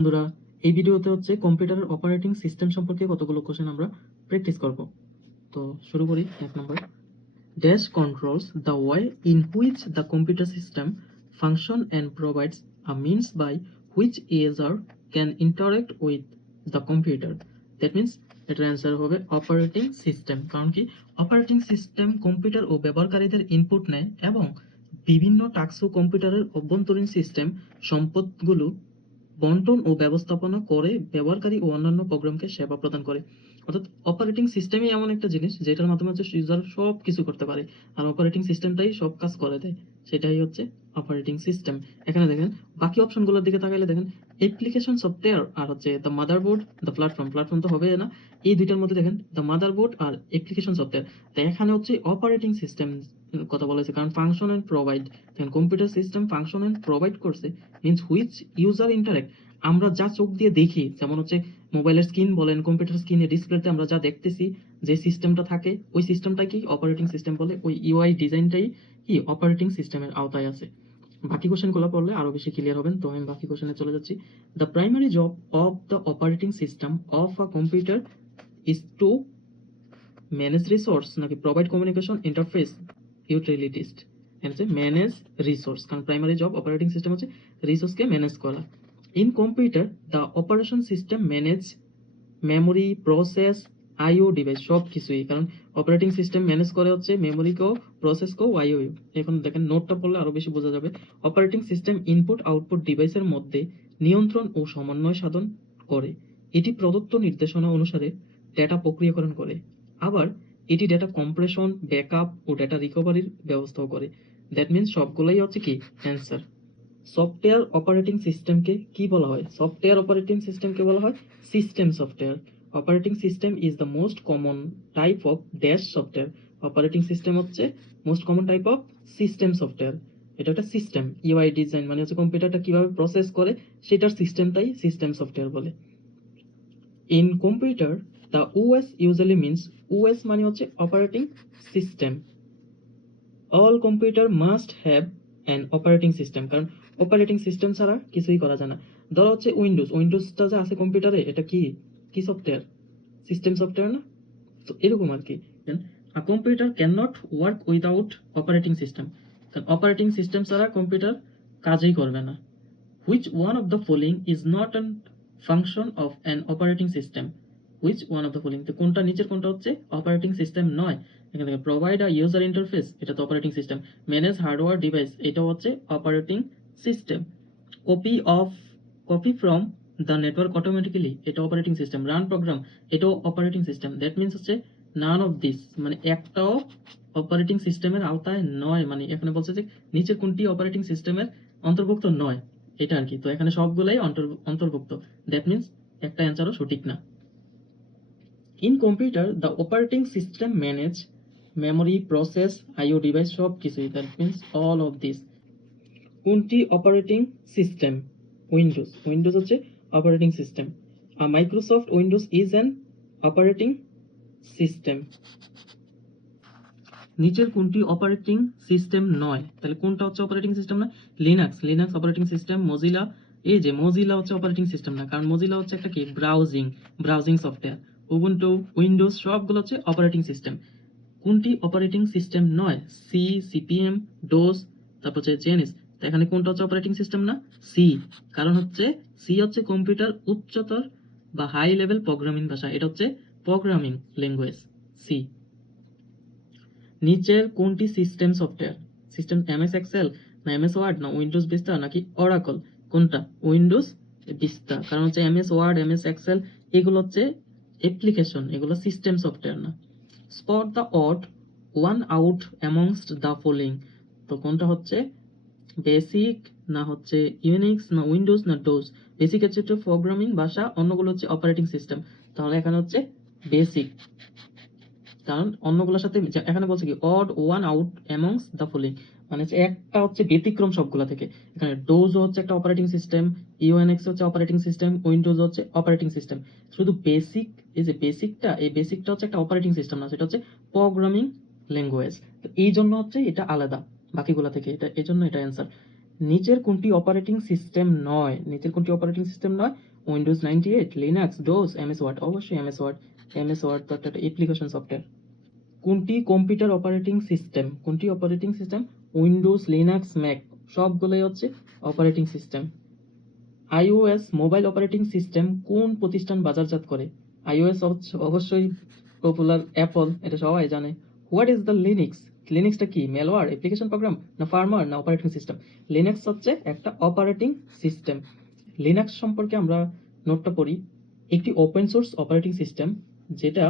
বন্ধুরা, এই ভিডিওতে হচ্ছে কম্পিউটারের অপারেটিং সিস্টেম সম্পর্কে কতগুলো কোশ্চেন আমরা প্র্যাকটিস করব। তো শুরু করি। 1 নম্বর, dash controls the way in which the computer system function and provides a means by which user can interact with the computer. That means এটার অ্যান্সার হবে অপারেটিং সিস্টেম। কারণ কি, অপারেটিং সিস্টেম কম্পিউটার ও ব্যবহারকারীদের ইনপুট নেয় এবং বিভিন্ন task ও কম্পিউটারের অভ্যন্তরীণ সিস্টেম সম্পদগুলো বন্টন ও ব্যবস্থাপনা করে ব্যবহারকারী ও অন্যান্য প্রোগ্রামকে সেবা প্রদান করে। অর্থাৎ অপারেটিং সিস্টেমই এমন একটা জিনিস যেটার মাধ্যমে হচ্ছে ইউজার সব কিছু করতে পারে, আর অপারেটিং সিস্টেমটাই সব কাজ করে দেয়, সেটাই হচ্ছে অপারেটিং সিস্টেম। এখানে দেখেন, বাকি অপশনগুলোর দিকে তাকাইলে দেখেন অ্যাপ্লিকেশন সফটওয়্যার আর হচ্ছে the motherboard, the platform. Platform তো হবে না, এই দুইটার মধ্যে দেখেন দ্য মাদারবোর্ড আর অ্যাপ্লিকেশন সফটওয়্যার। তাই এখানে হচ্ছে অপারেটিং সিস্টেম কথা বলা হয়েছে, কারণ ফাংশন এন্ড প্রোভাইড। দেখেন computer system function and provide করছে মিনস হুইচ ইউজার ইন্টারেক্ট। আমরা যা চোখ দিয়ে দেখি, যেমন হচ্ছে মোবাইলের স্ক্রিন বলেন, কম্পিউটার স্ক্রিনে ডিসপ্লেতে আমরা যা দেখতেছি, যে সিস্টেমটা থাকে ওই সিস্টেমটাকে অপারেটিং সিস্টেম বলে। ওই ইউআই ডিজাইনটাই কি অপারেটিং সিস্টেমের আওতায় আছে। বাকি কোশ্চেনগুলো পড়লে আরো বেশি ক্লিয়ার হবেন, তো আমি বাকি কোশ্চেনে চলে যাচ্ছি। The primary job of the operating system of a computer is to manage resource নাকি প্রোভাইড কমিউনিকেশন ইন্টারফেস ইউটিলিটিস। হচ্ছে ম্যানেজ রিসোর্স, কারণ প্রাইমারি জব অপারেটিং সিস্টেম হচ্ছে রিসোর্সকে ম্যানেজ করা। In computer the operation system manage memory, process, IO device সব কিছুই, কারণ operating system manage করে হচ্ছে মেমোরিকেও, প্রসেসকেও, আইও। এখন দেখেন নোটটা পড়লে আরো বেশি বোঝা যাবে। অপারেটিং সিস্টেম ইনপুট আউটপুট ডিভাইসের মধ্যে নিয়ন্ত্রণ ও সমন্বয় সাধন করে। এটি প্রদত্ত নির্দেশনা অনুসারে ডেটা প্রক্রিয়াকরণ করে। আবার এটি ডেটা কম্প্রেশন, ব্যাকআপ ও ডেটা রিকভারির ব্যবস্থাও করে। দ্যাট মিনস সবগুলোই হচ্ছে কি অ্যান্সার। সফটওয়্যার অপারেটিং সিস্টেমকে কি বলা হয়? সফটওয়্যার অপারেটিং সিস্টেমকে বলা হয় system software. Operating system is the most common type of dash software. Operating system হচ্ছে most common type of system software. এটা একটা সিস্টেম, ইউআই ডিজাইন মানে হচ্ছে কম্পিউটারটা কিভাবে প্রসেস করে সেটার সিস্টেমটাই সিস্টেম সফটওয়্যার বলে। In computer the OS usually means, OS মানে হচ্ছে operating system. All computer must have an operating system, কারণ অপারেটিং সিস্টেম ছাড়া কিছুই করা যায় না। ধরো হচ্ছে উইন্ডোজটা যে আছে কম্পিউটারে, এটা কি কি সফটওয়্যার? সিস্টেম সফটওয়্যার না? তো এরকম আর কি। A computer can not work without operating system, কারণ অপারেটিং সিস্টেম ছাড়া কম্পিউটার কাজই করবে না। Which one of the following is not an function of an operating system? Which one of the following, তো কোনটা নিচের কোনটা হচ্ছে অপারেটিং সিস্টেম নয়? এখান থেকে প্রোভাইড আ ইউজার ইন্টারফেস, এটা তো operating system. Manage hardware device, এটা হচ্ছে operating system. Copy of copy from the network automatically, এটা অপারেটিং সিস্টেম। রান প্রোগ্রাম, এটাও অপারেটিং সিস্টেম। দ্যাট মিনস হচ্ছে নান অফ দিস, মানে একটাও অপারেটিং সিস্টেমের আওতায় নয়। মানে এখানে বলছে যে নিচের কোনটি অপারেটিং সিস্টেমের অন্তর্ভুক্ত নয়, এটা আর কি। তো এখানে সবগুলাই অন্তর্ভুক্ত। দ্যাট মিনস একটা অ্যান্সারও সঠিক না। In computer the operating system manage memory, process, IO device সব কিছুই। That means all of this. কোনটি অপারেটিং সিস্টেম? উইন্ডোজ হচ্ছে অপারেটিং সিস্টেম। আর Microsoft Windows is an operating system. নিচের কোনটি অপারেটিং সিস্টেম নয়? তাহলে কোনটা হচ্ছে অপারেটিং সিস্টেম না? Linux operating system. মজিলা, এই যে মজিলা হচ্ছে অপারেটিং সিস্টেম না, কারণ মজিলা হচ্ছে একটা কি ব্রাউজিং সফটওয়্যার। উবুন্টু, উইন্ডোজ সবগুলো হচ্ছে অপারেটিং সিস্টেম। কোনটি অপারেটিং সিস্টেম নয়? সি, সিপিএম, ডোস, তারপর হচ্ছে জেনিস। তো এখানে কোনটা হচ্ছে অপারেটিং সিস্টেম না? সি। কারণ হচ্ছে সি হচ্ছে কম্পিউটার উচ্চতর বা হাই লেভেল প্রোগ্রামিং ভাষা, এটা হচ্ছে প্রোগ্রামিং ল্যাঙ্গুয়েজ সি। নিচের কোনটি system software? System MS Excel না এমএস ওয়ার্ড না উইন্ডোজ ভিস্তা নাকি অরাকল? কোনটা? Windows Vista. কারণ হচ্ছে এমএস ওয়ার্ড, এমএস এক্সেল এগুলো হচ্ছে অ্যাপ্লিকেশন, এগুলো সিস্টেম সফটওয়্যার না। Spot the odd one out amongst the following, তো কোনটা হচ্ছে বেসিক না হচ্ছে ইউনিক্স না উইন্ডোজ না ডোজ? বেসিক হচ্ছে প্রোগ্রামিং ভাষা, অন্যগুলো হচ্ছে অপারেটিং সিস্টেম। তাহলে এখানে হচ্ছে বেসিক, কারণ অন্যগুলোর সাথে এখানে বলছে কি odd one out amongst the following, মানে হচ্ছে একটা হচ্ছে ব্যতিক্রম সবগুলা থেকে। এখানে ডোজ হচ্ছে একটা অপারেটিং সিস্টেম, ইউএনএক্স হচ্ছে অপারেটিং সিস্টেম, উইন্ডোজ হচ্ছে অপারেটিং সিস্টেম। শুধু বেসিক, এই যে বেসিকটা, এই বেসিকটা হচ্ছে একটা অপারেটিং সিস্টেম না, সেটা হচ্ছে প্রোগ্রামিং ল্যাঙ্গুয়েজ। তো এই জন্য হচ্ছে এটা আলাদা বাকিগুলা থেকে, এটা এই জন্য এটা অ্যান্সার। নিচের কোনটি অপারেটিং সিস্টেম নয়? নিচের কোনটি অপারেটিং সিস্টেম নয়? Windows 98, Linux, DOS, MS Word. অবশ্যই এমএস ওয়ার্ড। এমএস ওয়ার্ড তো একটা অ্যাপ্লিকেশন সফটওয়্যার। কোনটি কম্পিউটার অপারেটিং সিস্টেম? কোনটি operating system? Windows, Linux, Mac সবগুলোই হচ্ছে operating system. IOS mobile operating system কোন প্রতিষ্ঠান বাজারজাত করে? আইওএস অবশ্যই পপুলার অ্যাপল, এটা সবাই জানে। What is the Linux? লিনাক্সটা কি? ম্যালওয়্যার, অ্যাপ্লিকেশন প্রোগ্রাম, না ফার্মার, না অপারেটিং সিস্টেম? লিনাক্স হচ্ছে একটা অপারেটিং সিস্টেম। লিনাক্স সম্পর্কে আমরা নোটটা পড়ি। একটি ওপেন সোর্স অপারেটিং সিস্টেম, যেটা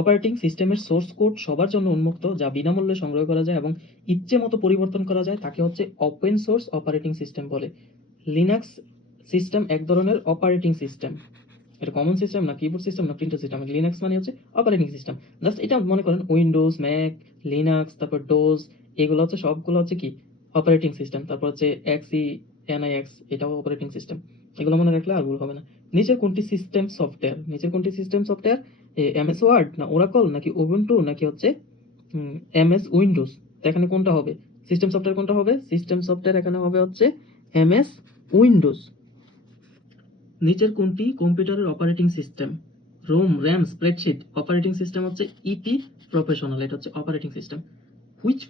অপারেটিং সিস্টেমের সোর্স কোড সবার জন্য উন্মুক্ত, যা বিনামূল্যে সংগ্রহ করা যায় এবং ইচ্ছে মতো পরিবর্তন করা যায়, তাকে হচ্ছে ওপেন সোর্স অপারেটিং সিস্টেম বলে। লিনাক্স সিস্টেম এক ধরনের অপারেটিং সিস্টেম। এটা কমন সিস্টেম না, কিবোর্ড সিস্টেম না, প্রিন্টার সিস্টেম। লিনাক্স মানে হচ্ছে অপারেটিং সিস্টেম। জাস্ট এটা মনে করেন উইন্ডোজ, ম্যাক, লিনাক্স, তারপর ডোজ, এগুলো হচ্ছে সবগুলো হচ্ছে কি অপারেটিং সিস্টেম। তারপর হচ্ছে এক্সি, এনআইএক্স, এটাও অপারেটিং সিস্টেম। এগুলো মনে রাখলে আর ভুল হবে না। নিচের কোনটি সিস্টেম সফটওয়্যার? নিচের কোনটি সিস্টেম সফটওয়্যার? এমএস ওয়ার্ড, না ওরাকল, নাকি উবুন্টু, নাকি হচ্ছে এমএস উইন্ডোজ? তো এখানে কোনটা হবে? সিস্টেম সফটওয়্যার কোনটা হবে? সিস্টেম সফটওয়্যার এখানে হবে হচ্ছে এমএস উইন্ডোজ। নিচের কোনটি কম্পিউটারের operating system? ROM, RAM, spreadsheet. Operating system হচ্ছে ইপি প্রফেশনাল, এটা হচ্ছে operating system. Which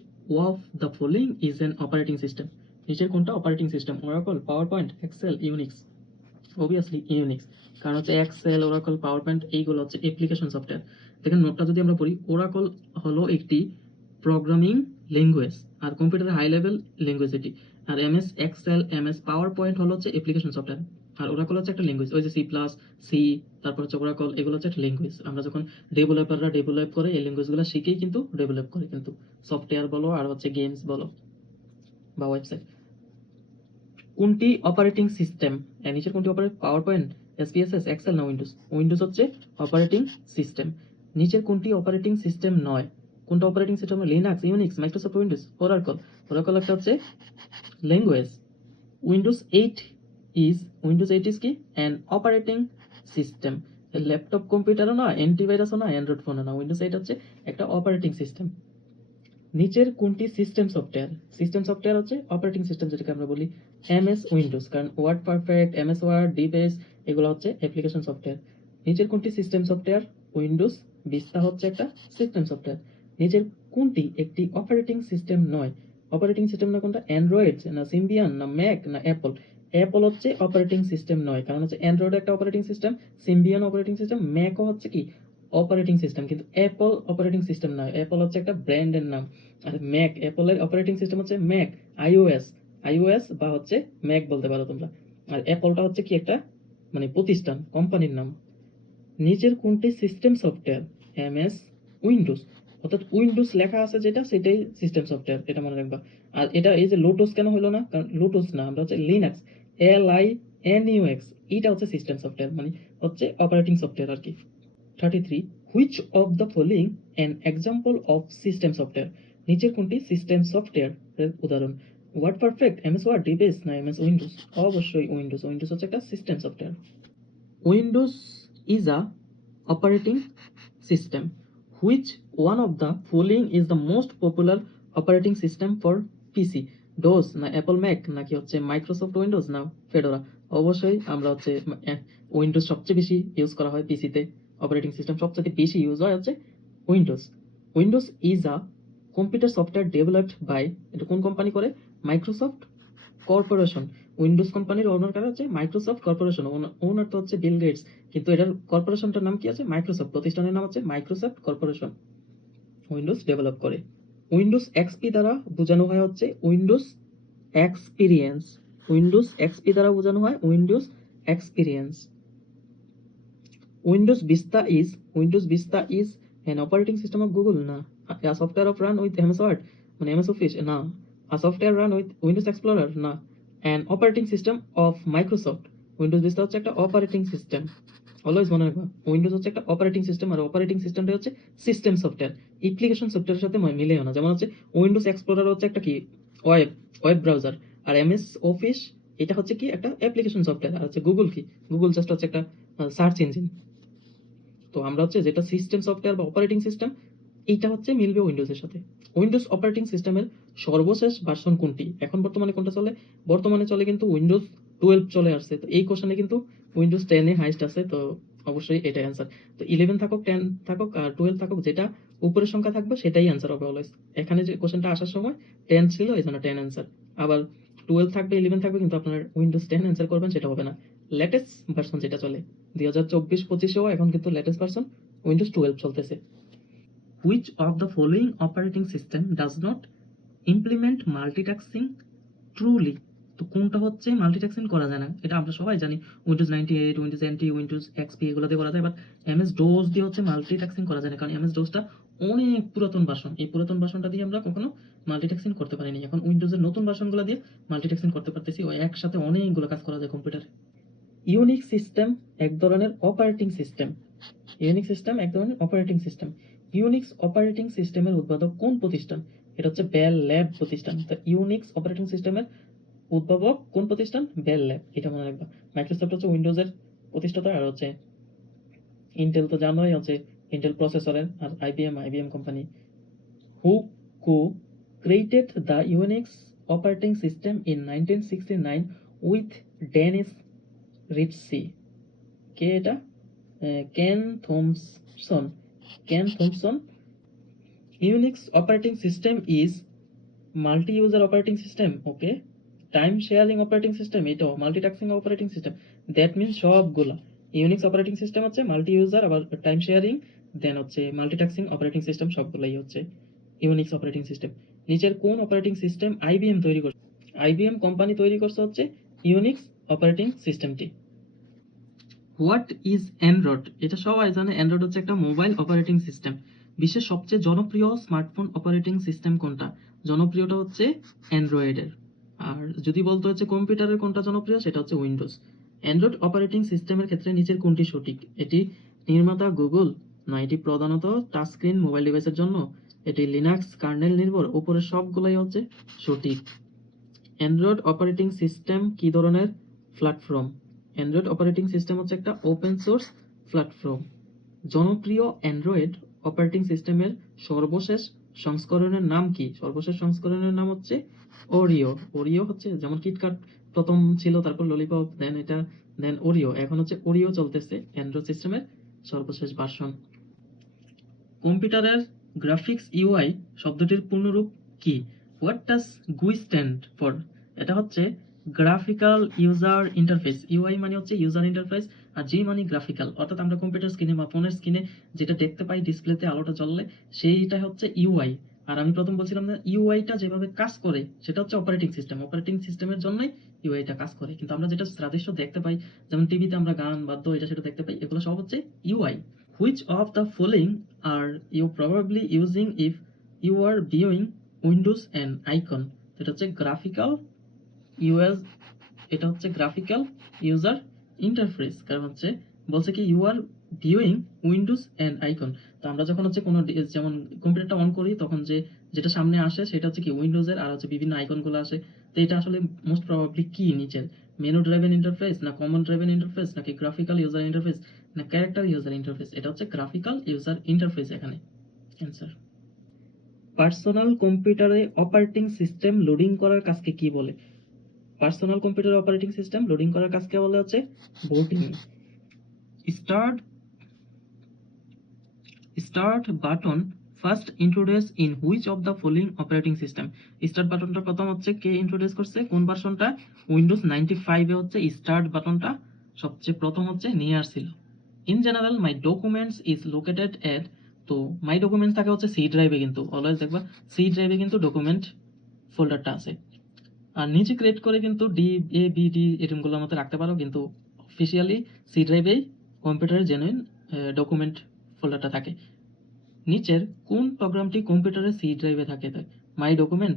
of the following is an operating system? নিচের কোনটা operating system? Oracle, PowerPoint, Excel, Unix. Obviously Unix, কারণ হচ্ছে এক্সেল, ওরাকল, পাওয়ার পয়েন্ট এইগুলো হচ্ছে অ্যাপ্লিকেশন সফটওয়্যার। দেখেন নোটটা যদি আমরা পড়ি, ওরাকল হলো একটি প্রোগ্রামিং ল্যাঙ্গুয়েজ, আর কম্পিউটারের হাই লেভেল ল্যাঙ্গুয়েজ এটি। আর MS Excel, MS PowerPoint হলো হচ্ছে অ্যাপ্লিকেশন সফটওয়্যার। আর ওরাকল হচ্ছে একটা ল্যাঙ্গুয়েজ, ওই যে সি প্লাস, সি, তারপর হচ্ছে ওরাকল, এগুলো হচ্ছে একটা ল্যাঙ্গুয়েজ। আমরা যখন ডেভেলপাররা ডেভেলপ করে এই ল্যাঙ্গুয়েজগুলো শিখেই কিন্তু ডেভেলপ করে, কিন্তু সফটওয়্যার বলো আর হচ্ছে গেমস বলো বা ওয়েবসাইট। কোনটি অপারেটিং সিস্টেম? নিচের কোনটি পাওয়ার পয়েন্ট, এসপিএসএস, এক্সেল, না উইন্ডোজ? উইন্ডোজ হচ্ছে অপারেটিং সিস্টেম। নিচের কোনটি অপারেটিং সিস্টেম নয়? কোনটা operating system? Linux, Unix, Microsoft Windows, Oracle. Oracle একটা হচ্ছে ল্যাঙ্গুয়েজ। উইন্ডোজ 8 উইন্ডোজ 8 ইজ কি? An operating system. ল্যাপটপ কম্পিউটারও না, অ্যান্টিভাইরাসও না, অ্যান্ড্রয়েড ফোনও না, উইন্ডোজ 8 হচ্ছে একটা অপারেটিং সিস্টেম। নিচের কোনটি সিস্টেম সফটওয়্যার? সিস্টেম সফটওয়্যার হচ্ছে অপারেটিং সিস্টেম, যেটাকে আমরা বলি এমএস উইন্ডোজ, কারণ ওয়ার্ড পারফেক্ট, এমএস ওয়ার্ড, ডিবেস, এগুলো হচ্ছে অ্যাপ্লিকেশন সফটওয়্যার। নিচের কোনটি সিস্টেম সফটওয়্যার? উইন্ডোজ ভিস্তা হচ্ছে একটা সিস্টেম সফটওয়্যার। নিচের কোনটি একটি অপারেটিং সিস্টেম নয়? অপারেটিং সিস্টেম না কোনটা? অ্যান্ড্রয়েড, না সিম্বিয়ান, না ম্যাক, না অ্যাপল? অ্যাপল হচ্ছে অপারেটিং সিস্টেম নয়, কারণ হচ্ছে অ্যান্ড্রয়েড একটা operating system, Symbian operating system, ম্যাকও হচ্ছে কি অপারেটিং সিস্টেম, কিন্তু অ্যাপল অপারেটিং সিস্টেম নয়। অ্যাপল হচ্ছে একটা ব্র্যান্ডের নাম। আর ম্যাক, অ্যাপলের অপারেটিং সিস্টেম হচ্ছে ম্যাক, আইওএস। আইওএস বা হচ্ছে ম্যাক বলতে পারো তোমরা। আর অ্যাপলটা হচ্ছে কি একটা মানে প্রতিষ্ঠান, কোম্পানির নাম। নিচের কোনটি সিস্টেম সফটওয়্যার? এমএস উইন্ডোজ, অর্থাৎ উইন্ডোজ লেখা আছে যেটা, সেটাই সিস্টেম সফটওয়্যার, এটা মনে রাখবা। আর এটা এই যে লোটোস কেন হলো না? কারণ লোটোস না, আমরা হচ্ছে লিনাক্স, LINUX, এটা হচ্ছে সিস্টেম সফটওয়্যার, মানে হচ্ছে অপারেটিং সফটওয়্যার আর কি। 33. Which of the following an example of system software? নিচের কোনটি সিস্টেম সফটওয়্যার এর উদাহরণ? ওয়ার্ড পারফেক্ট, এমএস ওয়ার্ড, ডিবেস, না এমএস উইন্ডোজ? অবশ্যই উইন্ডোজ। উইন্ডোজ হচ্ছে একটা system software. Windows is a operating system. Which one of the following is the most popular operating system for PC? DOS, না Apple Mac, নাকি হচ্ছে Microsoft Windows, না Fedora? অবশ্যই আমরা হচ্ছে উইন্ডোজ সবচেয়ে বেশি ইউজ করা হয় পিসিতে। অপারেটিং সিস্টেম সবচেয়ে বেশি ইউজ হয় হচ্ছে Windows. Windows is a computer software developed by, এটা কোন কোম্পানি করে? Microsoft corporation. উইন্ডোজ কোম্পানির ওনার কারা হচ্ছে মাইক্রোসফট কর্পোরেশন, ওনার তো হচ্ছে বিল গেটস, কিন্তু এটার কর্পোরেশনটার নাম কি আছে? মাইক্রোসফট। প্রতিষ্ঠানের নাম হচ্ছে মাইক্রোসফট কর্পোরেশন। উইন্ডোজ ডেভেলপ করে। উইন্ডোজ এক্সপি দ্বারা বোঝানো হয় হচ্ছে উইন্ডোজ এক্সপিরিয়েন্স। উইন্ডোজ এক্সপি দ্বারা বোঝানো হয় Windows experience. Windows vista is an operating system of Google, না। a software of run with MS Word, মানে MS Office, না। a software run with Windows Explorer, না। an operating system of Microsoft, Windows vista হচ্ছে একটা operating system. Always মনে রাখবা, Windows হচ্ছে একটা অপারেটিং সিস্টেম, আর অপারেটিং সিস্টেমটা হচ্ছে সিস্টেম সফটওয়্যার। অ্যাপ্লিকেশন সফটওয়্যারের সাথে মিলেও না। যেমন হচ্ছে উইন্ডোজ এক্সপ্লোরার হচ্ছে একটা কি ওয়েব ব্রাউজার, আর এমএস অফিস এটা হচ্ছে কি একটা অ্যাপ্লিকেশন সফটওয়্যার, আর হচ্ছে গুগল কি? গুগল জাস্ট হচ্ছে একটা সার্চ ইঞ্জিন। তো আমরা হচ্ছে যেটা সিস্টেম সফটওয়্যার বা অপারেটিং সিস্টেম, এইটা হচ্ছে মিলবে উইন্ডোজের সাথে। উইন্ডোজ অপারেটিং সিস্টেমের সর্বশেষ ভার্সন কোনটি? এখন বর্তমানে কোনটা চলে? বর্তমানে চলে কিন্তু উইন্ডোজ 12 চলে আসছে। তো এই কোশ্চেনে কিন্তু উইন্ডোজ 10 এ হাইস্ট আছে, তো অবশ্যই এটাই অ্যান্সার। তো 11 থাকুক 10 থাকুক আর 12 থাকুক, যেটা উপরের সংখ্যা থাকবে সেটাই অ্যান্সার হবে অলওয়েজ। এখানে যে কোশ্চেনটা আসার সময় 10 ছিল, এই জন্য 10 অ্যান্সার। আবার 12 থাকবে 11 থাকবে, কিন্তু আপনার উইন্ডোজ 10 অ্যান্সার করবেন সেটা হবে না। লেটেস্ট ভার্সন যেটা চলে 2024-25-এও এখন কিন্তু লেটেস্ট ভার্সন উইন্ডোজ 12 চলতেছে। Which of the following operating system does not implement multitasking truly? তো কোনটা হচ্ছে মাল্টিটাস্কিং করা যায় না, এটা আমরা সবাই জানি। Windows 98, Windows N T, Windows XP এগুলোতে করা যায়, বাট এমএস ডোজ দিয়ে হচ্ছে মাল্টিটাস্কিং করা যায় না, কারণ এমএস ডোজটা অনেক পুরাতন ভার্সন। এই পুরাতন ভার্সনটা দিয়ে আমরা কখনো মাল্টিটাস্কিং করতে পারিনি। এখন উইন্ডোজের নতুন ভার্সনগুলো দিয়ে মাল্টিটাস্কিং করতে পারতেছি, ও একসাথে অনেকগুলো কাজ করা যায় কম্পিউটারে। ইউনিক্স সিস্টেম এক ধরনের অপারেটিং সিস্টেম। ইউনিক্স সিস্টেম এক ধরনের অপারেটিং সিস্টেম। ইউনিক্স অপারেটিং সিস্টেমের উদ্ভাবক কোন প্রতিষ্ঠান? এটা হচ্ছে বেল ল্যাব প্রতিষ্ঠান। তো ইউনিক্স অপারেটিং সিস্টেমের উদ্ভাবক কোন প্রতিষ্ঠান? বেল ল্যাব, এটা মনে রাখবা। মাইক্রোসফট হচ্ছে উইন্ডোজের প্রতিষ্ঠাতা, আর হচ্ছে ইন্টেল তো জানোই হচ্ছে ইন্টেল প্রসেসরের, আর IBM company. Who co-created the Unix operating system in 1969 with Dennis Ritchie? কে এটা? Ken Thompson. Unix operating system is multi-user operating system, okay? Time sharing operating system, এটাও multitasking operating system, that means সবগুলা। Unix operating system হচ্ছে multi user, আবার time sharing, দেন হচ্ছে multitasking operating system, সবগুলাই হচ্ছে Unix operating system. নিচের কোন operating system IBM তৈরি করছে? আইবিএম কোম্পানি তৈরি করছে হচ্ছে ইউনিক্স অপারেটিং সিস্টেমটি। What is Android? এটা সবাই জানে, অ্যান্ড্রয়েড হচ্ছে একটা মোবাইল অপারেটিং সিস্টেম। বিশ্বের সবচেয়ে জনপ্রিয় স্মার্টফোন অপারেটিং সিস্টেম কোনটা? জনপ্রিয়টা হচ্ছে অ্যান্ড্রয়েডের। আর যদি বলতে হচ্ছে কম্পিউটারের কোনটা জনপ্রিয়, সেটা হচ্ছে উইন্ডোজ। অ্যান্ড্রয়েড অপারেটিং সিস্টেমের ক্ষেত্রে নিচের কোনটি সঠিক? এটি নির্মাতা গুগল, না এটি প্রধানত টাচ স্ক্রিন মোবাইল ডিভাইসের জন্য, এটি লিনাক্স কার্নেল নির্ভর, উপরের সবগুলাই হচ্ছে সঠিক। অ্যান্ড্রয়েড অপারেটিং সিস্টেম কি ধরনের প্ল্যাটফর্ম? অ্যান্ড্রয়েড অপারেটিং সিস্টেম হচ্ছে একটা ওপেন সোর্স প্ল্যাটফর্ম। জনপ্রিয় অ্যান্ড্রয়েড অপারেটিং সিস্টেমের সর্বশেষ সংস্করণের নাম কি? সর্বশেষ সংস্করণের নাম হচ্ছে ওরিও। ওরিও হচ্ছে যেমন কিটক্যাট প্রথম ছিল, তারপর ললিপপ, দেন ওরিও, এখন হচ্ছে ওরিও চলতেছে অ্যান্ড্রয়েড সিস্টেমের সর্বশেষ ভার্সন। কম্পিউটারের গ্রাফিক্স ইউআই শব্দটির পূর্ণরূপ কি? হোয়াট ডাজ গুই স্ট্যান্ড ফর? এটা হচ্ছে গ্রাফিক্যাল ইউজার ইন্টারফেস। ইউআই মানে হচ্ছে ইউজার ইন্টারফেস, আর জি মানে গ্রাফিক্যাল, অর্থাৎ আমরা কম্পিউটার স্ক্রিনে বা ফোনের স্ক্রিনে যেটা দেখতে পাই ডিসপ্লেতে আলোটা জ্বললে, সেইটা হচ্ছে ইউআই। আর আমি প্রথম বলছিলাম না, ইউআইটা যেভাবে কাজ করে সেটা হচ্ছে অপারেটিং সিস্টেম। অপারেটিং সিস্টেমের জন্যই ইউআইটা কাজ করে, কিন্তু আমরা যেটা সাদৃশ্য দেখতে পাই, যেমন টিভিতে আমরা গান বাদ্য এটা সেটা দেখতে পাই, এগুলো সব হচ্ছে UI. Which of the following are you probably using if you are viewing Windows and icon? এটা হচ্ছে গ্রাফিক্যাল ইউএস, এটা হচ্ছে গ্রাফিক্যাল ইউজার ইন্টারফেস, কারণ হচ্ছে বলছে কি you are viewing Windows and icon. তো আমরা যখন হচ্ছে কোনো যেমন কম্পিউটারটা অন করি, তখন যেটা সামনে আসে সেটা হচ্ছে কি উইন্ডোজের, আর হচ্ছে বিভিন্ন আইকনগুলো আসে। তো এটা আসলে মোস্ট প্রবাবলি কি নিচের মেনু ড্রাইভেন ইন্টারফেস, না কমন ড্রাইভেন ইন্টারফেস, নাকি গ্রাফিক্যাল ইউজার ইন্টারফেস, না ক্যারেক্টার ইউজার ইন্টারফেস? এটা হচ্ছে গ্রাফিক্যাল ইউজার ইন্টারফেস এখানে অ্যান্সার। পার্সোনাল কম্পিউটারে অপারেটিং সিস্টেম লোডিং করার কাজকে কি বলে? Personal computer operating system loading করার কাজকে বলে হচ্ছে booting. Start button first introduce in which of the following operating system? Start বাটনটা প্রথম হচ্ছে কে ইন্ট্রোডিউস করছে, কোন ভার্সনটা? উইন্ডোজ 95 এ হচ্ছে স্টার্ট বাটনটা সবচেয়ে প্রথম হচ্ছে নিয়ে আসছিল। In general my documents is located এট, তো মাই ডকুমেন্টস থাকে হচ্ছে সি ড্রাইভে, কিন্তু অলওয়েজ দেখবা সি ড্রাইভে কিন্তু ডকুমেন্ট ফোল্ডারটা আছে। আর নিচে ক্রিয়েট করে কিন্তু ডি এ বি ডি এরকমগুলোর মধ্যে রাখতে পারো, কিন্তু অফিসিয়ালি সি ড্রাইভেই কম্পিউটারের জেনুইন ডকুমেন্ট ফোল্ডারটা থাকে। নিচের কোন প্রোগ্রামটি কম্পিউটারের সি ড্রাইভে থাকে? My document,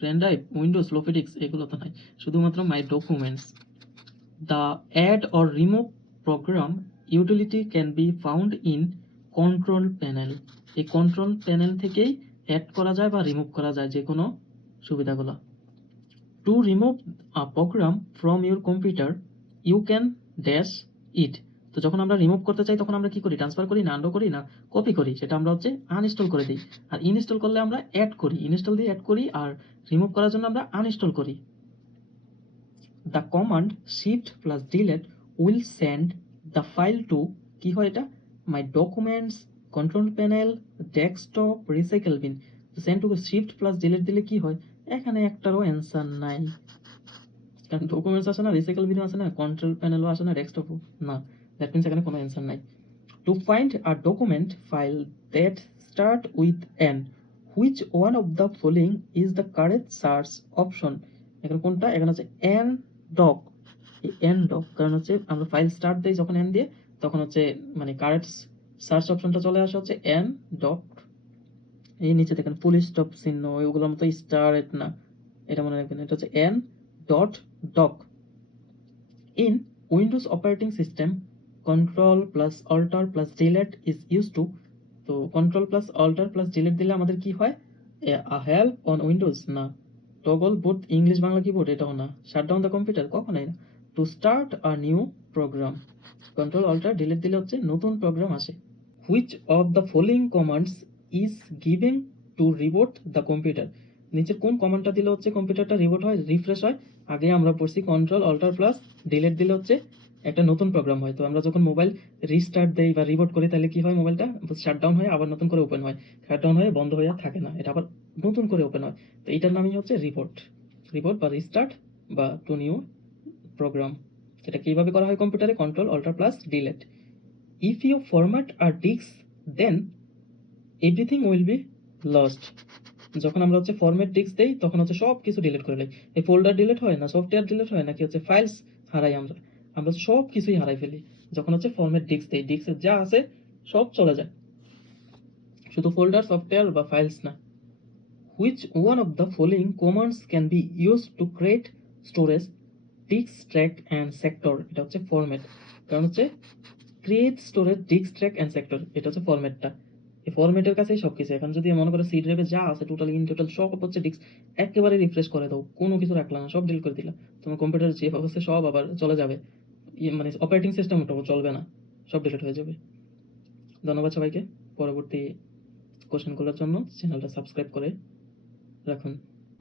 pen drive, Windows, floppy disks, এগুলো তো নাই, শুধুমাত্র my documents. The add or remove program utility can be found in control panel. এই কন্ট্রোল প্যানেল থেকেই অ্যাড করা যায় বা রিমুভ করা যায় যে কোনো সুবিধাগুলো। To remove a program from your computer, you can dash it. তো যখন আমরা রিমুভ করতে চাই তখন আমরা কি করি? ট্রান্সফার করি, না আনডু করি, না কপি করি? সেটা আমরা হচ্ছে আনইনস্টল করে দিই। আর ইনস্টল করলে আমরা অ্যাড করি, ইনস্টল দিয়ে অ্যাড করি, আর রিমুভ করার জন্য আমরা আনইনস্টল করি। The command shift plus delete will send the file to কি হয় এটা my documents control panel desktop recycle bin send to shift plus delete দিলে কি হয় এখানে একটারও অ্যান্সার নাই কারণ ডকুমেন্টস আসে না রিসাইকেল বিনও আসে না কন্ট্রোল প্যানেলও আসে না ডেস্কটপও না দ্যাট মিনস এখানে কোনো অ্যান্সার নাই to find a document file that start with n which one of the following is the correct search option এখানে কোনটা এখানে হচ্ছে n doc এই n doc কারণ হচ্ছে আমরা ফাইল স্টার্ট দেই যখন n দিয়ে তখন হচ্ছে মানে কারেক্ট সার্চ অপশনটা চলে আসে হচ্ছে n doc এই নিচে দেখেন ফুল স্টপ চিহ্ন ওইগুলোর মতো স্টার না এটা মনে রাখবেন এটা হচ্ছে n dot doc in windows operating system control plus alter plus delete is used to তো control plus alter plus delete দিলে আমাদের কি হয় a help on windows না toggle boot English Bangla keyboard এটাও না shut down the computer কখনোই না to start a new program control alter delete দিলে হচ্ছে নতুন প্রোগ্রাম আসে which of the following commands is given to reboot the computer নিচের কোন কমান্ডটা দিলে হচ্ছে কম্পিউটারটা রিবুট হয় রিফ্রেশ হয় আগে আমরা পড়ছি কন্ট্রোল অল্টার প্লাস ডিলিট দিলে হচ্ছে একটা নতুন প্রোগ্রাম হয় তো আমরা যখন মোবাইল রিস্টার্ট দেই বা রিবুট করি তাহলে কি হয় মোবাইলটা শাটডাউন হয়ে আবার নতুন করে ওপেন হয় শাটডাউন হয়ে বন্ধ হয়ে থাকে না এটা আবার নতুন করে ওপেন হয় তো এটার নামই হচ্ছে রিবুট বা রিস্টার্ট বা টু নিউ প্রোগ্রাম এটা কিভাবে করা হয় কম্পিউটারে control alter plus delete if you format our disk then everything will be lost যখন আমরা হচ্ছে ফরম্যাট ডিস্ক দেই তখন হচ্ছে সব কিছু ডিলিট করে দেই এই ফোল্ডার ডিলিট হয় না সফটওয়্যার ডিলিট হয় নাকি হচ্ছে ফাইলস হারাই আমরা সব কিছুই হারাই ফেলি যখন হচ্ছে ফরম্যাট ডিস্ক দেই ডিস্কে যা আছে সব চলে যায় শুধু ফোল্ডার সফটওয়্যার বা ফাইলস না which one of the following commands can be used to create storage disk track and sector এটা হচ্ছে ফরম্যাট কারণ হচ্ছে create storage disk track and sector এটা হচ্ছে ফরম্যাটটা এই ফরম্যাটের কাছেই সবকিছু এখন যদি মনে করে সি ড্রাইভে যা আছে টোটাল সব হচ্ছে ডিস্ক একেবারে রিফ্রেশ করে দাও কোনো কিছু রাখলা না সব ডিলিট করে দিলা তোমার কম্পিউটার যে অবস্থা সব আবার চলে যাবে মানে অপারেটিং সিস্টেমটাও চলবে না সব ডিলিট হয়ে যাবে ধন্যবাদ সবাইকে পরবর্তী কোশ্চেনগুলোর জন্য চ্যানেলটা সাবস্ক্রাইব করে রাখুন